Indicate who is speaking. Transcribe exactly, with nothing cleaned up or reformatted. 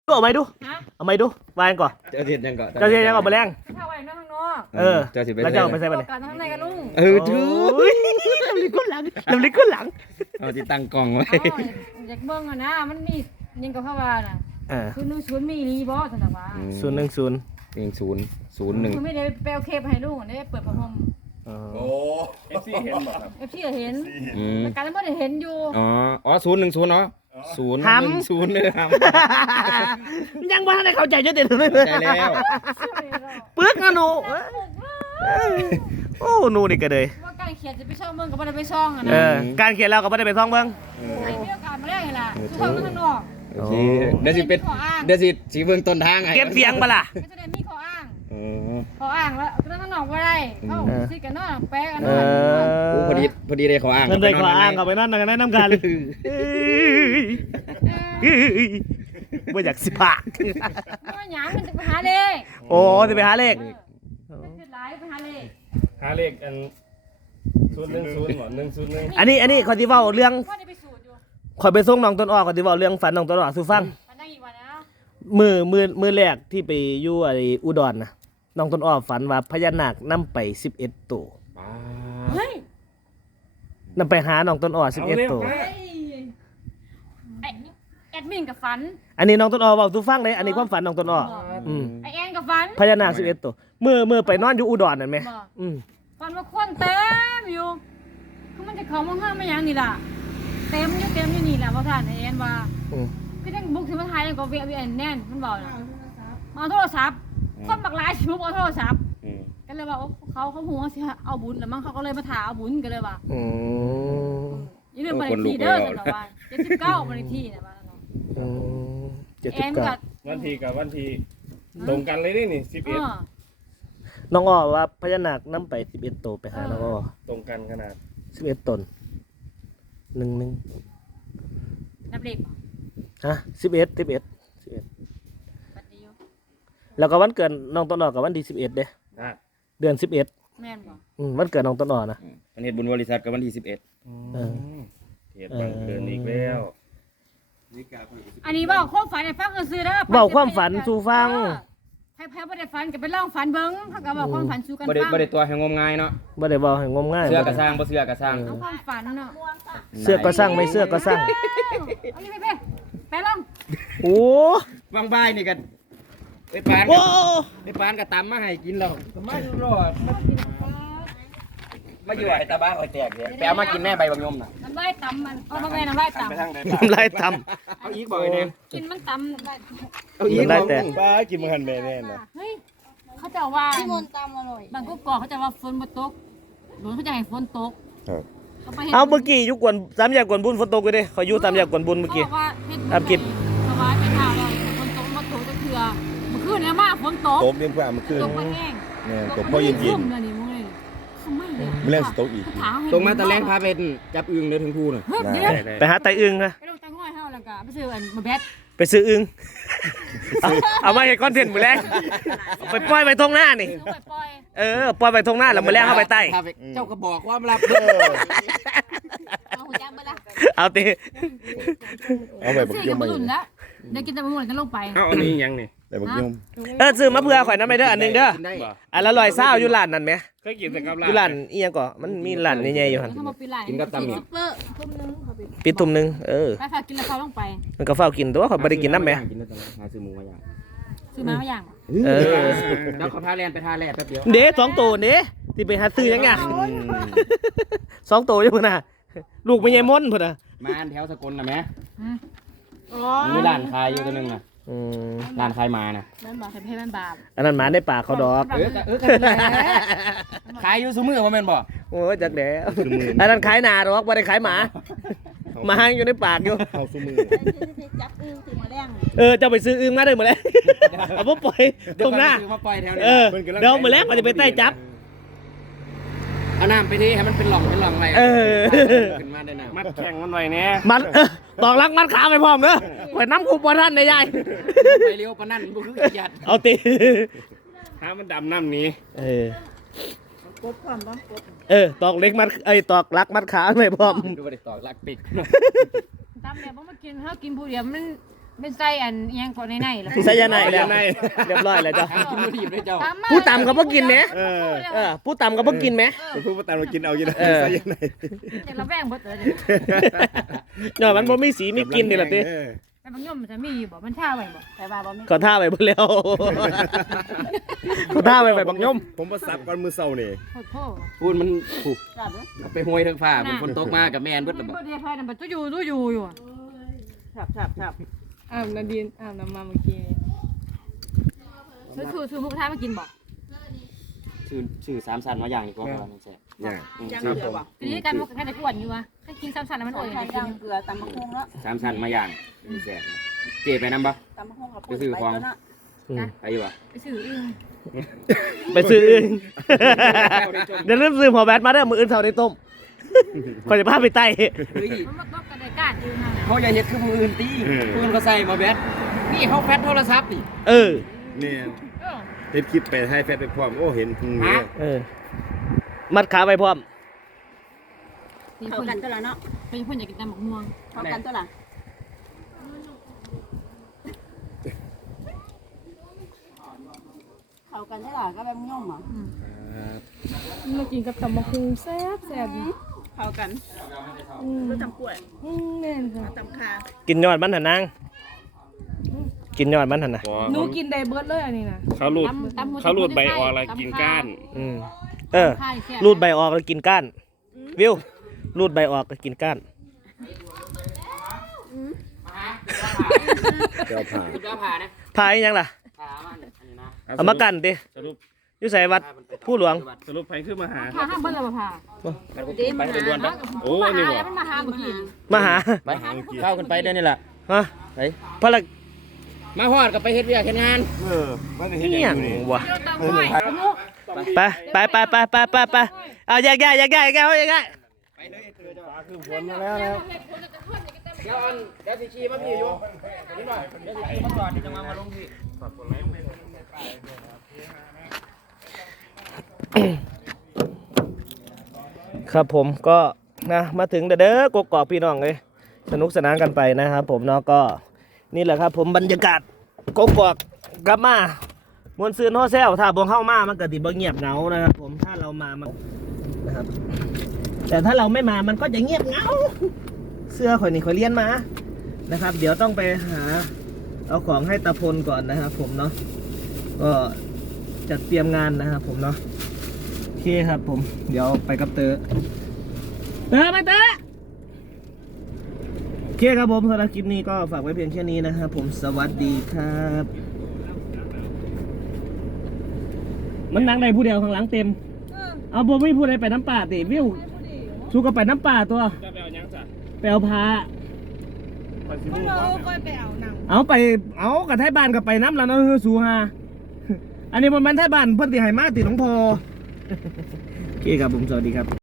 Speaker 1: ก็เอาไม้ดูเอาไม้ดูวางก่อน
Speaker 2: เจ้าเทียนยังก่อน
Speaker 1: เจ้าเทียนยังก่อนไปแรง
Speaker 3: ข้าวไว้นอกข้างนอก
Speaker 1: เออ
Speaker 2: เจ้าสิไป
Speaker 1: แล้วเจ้าไปใส่ไปไหน
Speaker 3: กันข้างในกันลุง
Speaker 2: เออถือ
Speaker 1: ลำลิกก้นหลังลำลิกก้นหลัง
Speaker 2: เอาที่ตั้งกล่องไว้
Speaker 3: อยากเบิ่งอ่ะนะมันมียังกับข้าวว่าน่ะศูนย์หนึ่งศูนย์มีรีบอสนะว่า
Speaker 1: ศูนย์หนึ่งศูนย์
Speaker 2: หนึ่งศูนย์ศูนย์หนึ่ง
Speaker 3: คือไม่ได้ไปเอาเคปให้ลุงได้เปิดพัดลม
Speaker 4: โอ้เอฟซีเห็นบ่ครับ
Speaker 3: เอฟซีเห็นแต่การไม่ได้เห็นอยู่
Speaker 2: อ๋ออ๋อศูนย์หนึ่งศูนย์เนาะศูนย์หนึ่งศูนย์เลยครับ
Speaker 1: ยังว่าได้เข้าใจจะเด็ดเลย
Speaker 2: ใจแล้ว
Speaker 1: เปลือกนะหนูโอ้หนูนี่ก็เลย
Speaker 3: ว่าการเขียนจะไปช่องเมืองก็ไม่ได้ไปช่องอ่ะนะ
Speaker 1: การเขียนเราก็ไม่ได้ไปช่องเมือง
Speaker 3: ไอ้เรื่องการมาแรกเลยล่ะช่องข้างนอก
Speaker 2: เดี๋ยวสิเป็นเดี๋ยวสิสีเบื้องต้นทางไง
Speaker 1: เก็บเสียงปะล่ะ
Speaker 3: ก็จะได้มีข้ออ้างข้ออ้างแล้วเรื่องข้างนอกว่าได้เอ้าซิกันนอกแปะกันนอก
Speaker 2: พอดีพอดีได้ข้ออ้าง
Speaker 1: เงินได้ข้ออ้างกับไปนั่นกันน้ำกันไม่อยากสิบาท
Speaker 3: ไม่หยางมันจะไปหาเลข
Speaker 1: โอ้จะไปหาเลข
Speaker 3: จะหลายไปหาเลข
Speaker 4: หาเลขอันศูนย์หนึ่งศูนย์หมดหนึ่งศูนย์หนึ่ง
Speaker 1: อันนี้อันนี้คอยที่ว่าเรื่องคอยไปส่งน้องต้นอ้อคอยที่ว่าเรื่องฝันน้องต้นอ้อสู่ฟังมือมือมือแรกที่ไปอยู่ไอ้อุดรนะน้องต้นอ้อฝันว่าพญานาคนำไปสิบเอ็ดตัว
Speaker 3: เฮ้ย
Speaker 1: นำไปหาน้องต้นอ้อสิบเอ็ดตัว
Speaker 3: แอดมินกับฝัน
Speaker 1: อันนี้น้องต้นอ้อบอกสู่ฟังเลยอันนี้ความฝันน้องต้นอ้ออืม
Speaker 3: ไอแอนกับฝัน
Speaker 1: พญานาคสิบเอ็ดตัวมือมือไปนอนอยู่อุดรนั่นไหมอืม
Speaker 3: ฝันว่าคนเต็มอยู่คือมันจะเขามองห้างไม่ยังนี่ล่ะเต็มอยู่เต็มอยู่นี่แหละพ่อท่านไอแอนว่าคือตั้งบุกถึงมาไทยแล้วก็เวียนเวียนแน่นมันบอกนะมาโทรศัพท์คนบักหลายสิบุกเอาโทรศัพท์ก็เลยว่าเขาเขาหัวสิเอาบุญแล้วมั้งเขาก็เลยมาถาเอาบุญกันเลยว่ายี่เรื่องบัญชีเด้อสิว่าเจ็ดสิบเก้าบัญชีเนี่ยว่า
Speaker 1: เจ็ดสิบเก้า
Speaker 4: วันที่กับวันที่ตรงกันเลยนี่นี่สิบเอ็ด
Speaker 1: น้องอ้อว่าพญานาคนำไปสิบเอ็ดตัวไปหาน้องอ้อ
Speaker 4: ตรงกันขนาด
Speaker 1: สิบเอ็ดตนหนึ่งหนึ่ง
Speaker 3: นับเลข
Speaker 1: ฮะสิบเอ็ดสิบเอ็ดสิบเอ็ดแล้วก็วันเกิดน้องต้นอ้อกับวันที่สิบเอ็ดเด้เดือนสิบเอ็ด
Speaker 3: แม่นบ่
Speaker 1: อืมวันเกิดน้องต้นอ้อนะ
Speaker 2: วันเหตุบุญบริษัทกับวันที่สิบเอ็ด
Speaker 4: เหตุบังเกิดอีกแล้ว
Speaker 3: อันนี้บอกความฝันในฟังกันซื้อแล้ว
Speaker 1: บอกความฝันสู่ฟัง
Speaker 3: ให้แพ้บ่ได้ฝันก็ไปลองฝันเบิ่งเขาก็บอกความฝันสู่กันฟัง
Speaker 2: บ่ได้บ่ได้ตัวให้งมงายเนาะ
Speaker 1: บ่ได้บอกให้งมง่าย
Speaker 2: เสื้อกระสร้างบ่เสื้อกระสร้าง
Speaker 3: เอาความฝันเนาะ
Speaker 1: เสื้อก็สร้างไม่เสื้อก็สร้าง
Speaker 3: เอานี่ไปไปลอง
Speaker 1: โอ้
Speaker 2: บางบ่ายนี่ก็ไอ้ปานไอ้ปานก็ตำมาให้กินแล้วก็มาอยู่รอดมาอยู่ไอ้ตาบ้าคอยแตกเนี่ยไปเอามากินแน่ใบบางยมน่ะ
Speaker 3: น้ำลายตำมันเอามาแม่น้ำลายตำ
Speaker 1: น้ำลายต
Speaker 2: ำเอาอีกบ่อยเนี่ย
Speaker 3: กินมันตำ
Speaker 1: เอาอีกน้ำลายแตก
Speaker 4: ป้ากินมันแม่แน่น่ะ
Speaker 3: เฮ้ยเขาจะว่าที่มนตำอร่อยบางกุ๊กกอกเขาจะว่าฝนบ่ตกหลวงเขาจะให้ฝนตก
Speaker 1: เอาเมื่อกี้ยุกวนสามอยากกวนบุญฝนตกไปดิเขาอยู่สามอยากกวนบุญเมื่อกี้
Speaker 3: ทำกินสบายไปข่าวเลยฝนตกมาตกจะเถื่อเมื่อคืนเนี่ยมากฝนตก
Speaker 4: ตกเรื่องกว่าเมื่อคืน
Speaker 3: ตกมาแห้ง
Speaker 4: เนี่ยตกเพราะเย็นๆไม่เล่นสโต๊ะอีก
Speaker 2: ตรงมาตะแรงพาไปจับอึ่งเดี๋ยวถึงพูน่ะ
Speaker 1: ไปหาไตอึ่งนะ
Speaker 3: ไปลงตังห้อยเฮาแล้วก็ไปซื้ออันมาแบท
Speaker 1: ไปซื้ออึ่งเอามาให้คอนเทนต์มื้อแรกไปปล่อยไปทงหน้านี่เออปล่อยไปทงหน้าแล้วมื้อแรกเข้าไปใต้
Speaker 2: เจ้าก็บอกความลับ
Speaker 3: เอาหูจักบ่ล่ะ
Speaker 1: เอาติ
Speaker 4: เอาไปบักยมมา
Speaker 3: เดี๋ยวกินแต่มื้อจะลงไป
Speaker 4: เอาอันนี้ยังนี่
Speaker 1: ไปบักยมเออซื้อมาเผื่อข่อยนำไปเด้ออันนึงเด้ออันละร้อยเศร้าอยู่ร้านนั่นแหม
Speaker 4: เคยกินแต่กับร้าน
Speaker 1: อยู่ร้านอีหยังก่อมันมีร้านใหญ่ๆอยู่หั่น
Speaker 2: กินกับตำนี่
Speaker 1: ปิดทุ่มนึงเออ
Speaker 3: ไปฝากกินแล้วเขาลงไป
Speaker 1: มันก็เฝ้ากินตัวข่อยบ่ได้กินนำแหม
Speaker 2: กินแล้วหาซื้อหมูมาย่าง
Speaker 3: ซื้อมาย่าง
Speaker 1: เออ
Speaker 2: แล้วเขาพาแล่นไปท่าแล่แป๊บเดียว
Speaker 1: เด้สองตัวเด้ที่ไปหาซื้อยังไงสองตัวอยู่พุ่นน่ะลูกไม่ใหญ่ม่นพุ่นน่ะ
Speaker 2: มาแถวสกลน่ะแม่มีร้านขายอยู่ตัวนึงน่ะร้านขายหมาน่ะ
Speaker 3: นั่นบอกให้มันบาป
Speaker 1: อันนั้นหมาในป่าเขาดอก
Speaker 2: เออเออขายอยู่ซุมื้อบ่แม่นบ่
Speaker 1: โอ้ยจักแด๋อันนั้นขายหน้าดอกบ่ได้ขายหมาหมาอยู่ในปากอยู่
Speaker 4: เอาซุมื้อ
Speaker 3: จับอึ่งถึงมาแล้ง
Speaker 1: เออจะไปซื้ออึ่งมาได้มื้อแลงเอาบ่ปล่อยตรงหน้า
Speaker 2: มาปล่อยแถวนี้
Speaker 1: เออเดี๋ยวมื้อแลงมันจะไปใต้จับ
Speaker 2: เอาน้ำไปทีให้มันเป็นหล่องเป็นหล่องไว้
Speaker 1: เออ
Speaker 2: ขึ้นมาได้น้ำ
Speaker 4: มัดแข่งมันไว้แน่
Speaker 1: มัดตอกลักมัดขาไปพร้อมเด้อข่อยน้ำคูบ่ทันได้ยาย
Speaker 2: ไปเร็วปานนั้นบ่คือหยัด
Speaker 1: เอาติ
Speaker 4: หามันดำน้ำนี้
Speaker 1: เออกบพร้อมบ่กบเออตอกเล็กมัดเอ้ยตอกลักมัดขาไว้พร้อม
Speaker 2: ดูบ่ได้ตอกลักปิด
Speaker 3: ตามแบบบ่มากินเฮากินผู้เดียวมันเป็นไส้อันเอียงก่อนในในแล้ว
Speaker 1: ใส่ยาไหนแล้วเรียบร้อยแล้วจ้ะ
Speaker 2: กินมือถีบด้วยเจ้า
Speaker 1: ผู้ต่ำก็บ่กินไหม
Speaker 4: เออ
Speaker 1: เออผู้ต่ำก็บ่กินไหม
Speaker 4: เป็นผู้ประตามมากินเอากิน
Speaker 1: เออ
Speaker 4: ใส่ยังไง
Speaker 3: แต่เราแบ่งเบิดเลย
Speaker 1: เนาะมันบ่มีสีมีกลินนี่ล่ะติ
Speaker 4: เออ
Speaker 3: แต่บางย่อมมันจะมีอยู่บ่มันท่าไว้บ่แต่ว่าบ่มี
Speaker 1: ขอท่าไว้เบิ่แล้วขอท่าไว้ไปบักย่อม
Speaker 4: ผมประสับก่อนมือเศร้านี่
Speaker 3: โคตรโคตร
Speaker 2: พูดมันผูกเอาไปห้อยทั้งฟ้ามันฝนตกมากับแม่นเบิดละบ่
Speaker 3: บ่ได้พายนำบ่ตู้อยู่ตู้อยู่อยู่
Speaker 5: ฉับฉับฉับ
Speaker 6: อาบนาดีนอาบน้ำมาเมื่อกี้
Speaker 3: ซื้อซื้อซื้อหมูกระทะมากินบ่
Speaker 2: ชื่อชื่อสามสันมาอย่างนี้ก็พอนั่นแซ่บ
Speaker 4: อย่าง
Speaker 2: อืม
Speaker 5: ย่าง
Speaker 2: ชื่อ
Speaker 5: เกลือป่ะ
Speaker 3: ทีนี้กันมันแค่ได้กวนอยู่อ่ะถ้ากินซ้ำๆแล้วมันอ
Speaker 5: ใส่
Speaker 3: ร่อย
Speaker 5: ย่างเกลือตำมะฮุ่งแล้ว
Speaker 2: สามสันมาอย่างนี่แซ่บเจ๊ไปนำบ่
Speaker 5: ตำมะฮุ่งกับปุ๋ยไปแล้วนะ
Speaker 2: ไปอยู่บ่
Speaker 3: ไปซื้ออึ้ง
Speaker 1: ไปซื้ออื่นเดี๋ยวลืมซื้อพอแบตมาเด้อมื้ออื่นเช้าได้ต้มขอยจะพาไปไต่
Speaker 2: เฮ้ย
Speaker 3: มันมาตกกันได้ก้านอึ้งนั่นน่ะ
Speaker 2: เขาอย่าเฮ็ดคือมืออื่นตีผู้อื่นก็ใส่มาแบตนี่เขาแฟตโทรศัพท์นี่
Speaker 1: เออ
Speaker 4: เนี่ย
Speaker 3: เออ
Speaker 4: เฮ็ดคลิปไปให้แฟนไปพร้อมโอ้เห็นอืมเนี่ย
Speaker 1: เออ มัดขาไว้พร้อม
Speaker 3: มี
Speaker 5: เข้า
Speaker 3: คน
Speaker 5: กันตัวละเนาะ
Speaker 3: มีคนอยากกินตำบักม่วง
Speaker 5: เข้ากันตัวละเข้ากันตัวละก็แบบย่อมอ่ะ
Speaker 6: มากินกับตำมะคุงแซ่บแซ่บดี
Speaker 5: เข้ากันรู้จำกล้วย
Speaker 6: อืมแน่นค่ะ
Speaker 5: จำคา
Speaker 1: กินยอดมันหั่นนางกินยอดมันหั่นน่ะ
Speaker 6: หนูกินได้เบิร์ดเลยอันนี้นะ
Speaker 4: เขารูด
Speaker 3: ตำตำหมู
Speaker 4: เขารูดใบออกแล้วกินก้าน
Speaker 1: อืมเออ รูดใบออกแล้วกินก้าน วิว รูดใบออกแล้วกินก้าน
Speaker 4: เจ้าผ่า
Speaker 2: คุณเจ้าผ่านะ
Speaker 1: พายยังล่ะ
Speaker 2: ผ่ามันอันนี้นะ
Speaker 1: เอามากันดิ
Speaker 4: สรุป
Speaker 1: อยู่ใส่วัดผู้หลวง
Speaker 4: สรุปไปคือมาหา
Speaker 3: พาห้ามเบิ่งแล้วบ่พา
Speaker 2: ไปด่วนๆไป
Speaker 4: โอ้นี่บ่
Speaker 3: มันมาหาเมื่อกี้
Speaker 1: มาหา
Speaker 2: ไปเข้ากันไปเดี๋ยวนี้ล่ะ
Speaker 1: ฮะ
Speaker 2: ไป
Speaker 1: พระละ
Speaker 2: มาฮอดก็ไปเฮ็ดเวียกเฮ็ดงาน
Speaker 4: เออมันเห็น
Speaker 1: เนี
Speaker 4: อย ย่าง งนี้
Speaker 1: วะ
Speaker 3: เราตำห้อยสนุก
Speaker 1: ไปไปไปไปไปไปไปเอาแยกย้ายแยกย้ายแยกย้ายแยกย้าย
Speaker 4: ฝนมาแล้วแล้ว
Speaker 2: เดี๋ยวอันเดี๋ยวสิขี่มาพี่อยู่นิดหน่อยเดี๋ยวสิขี่มาจอดที่จะมามาลงพี่
Speaker 1: ครับผมก็นะมาถึงเด้อกกอกพี่น้องเลยสนุกสนานกันไปนะครับผมเนาะก็นี่แหละครับผมบรรยากาศกกอกกลับมามวนซืนโฮเซลถ้าบ่เข้ามามันก็สิบ่เงียบเหงานะครับผมถ้าเรามามันนะครับแต่ถ้าเราไม่มามันก็จะเงียบเหงาเสื้อข่อยนี่ข่อยเลี้ยนมานะครับ เดี๋ยวต้องไปหาเอาของให้ตาพลก่อนนะครับผมเนาะก็จัดเตรียมงานนะครับผมเนาะโอเคครับผมเดี๋ยวไปกับเตอเตอมาเตอโอเคครับผมสำหรับคลิปนี้ก็ฝากไว้เพียงแค่นี้นะครับผมสวัสดีครับ มันนั่งได้ผู้เดียวข้างหลังเต็ม เอาบ่มีผู้ใดไปน้ำป่าติวิวสู้ก็ไปน้ำป่าตัว
Speaker 4: จะไปเอายังจ้ะ
Speaker 1: ไปเอาพา
Speaker 4: ไปสิ
Speaker 6: ก็
Speaker 4: บู
Speaker 6: เรา
Speaker 4: ว่า
Speaker 6: ค่อยไปเอาหนัง
Speaker 1: เอาไป เอากับไทยบ้านกับไปน้ำแล้วเนาะเฮือสูฮาอันนี้มันมันไทยบ้านเพิ่นติให้มาติหลวงพอโอเคครับผมสวัสดีครับ